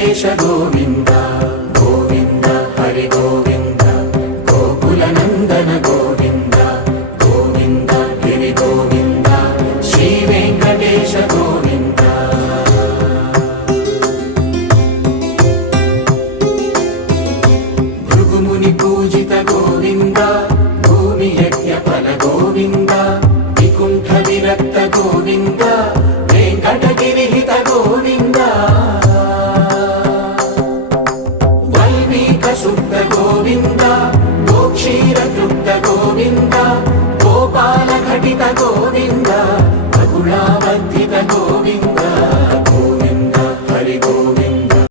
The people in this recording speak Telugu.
వెంకటేశ గోవింద గోవింద హరి గోవింద గోకుల నందన గోవింద గోవింద గిరి గోవింద శ్రీ వెంకటేశ గోవింద భృగుముని పూజిత గోవింద భూమి యజ్ఞ ఫల గోవింద వికుంఠ విరక్త గోవింద వెంకటగిరిహిత గోవింద వల్మీక శుద్ధ గోవింద గోక్షీర తృప్త గోవింద గోపాల ఘటిత గోవింద బహుళావ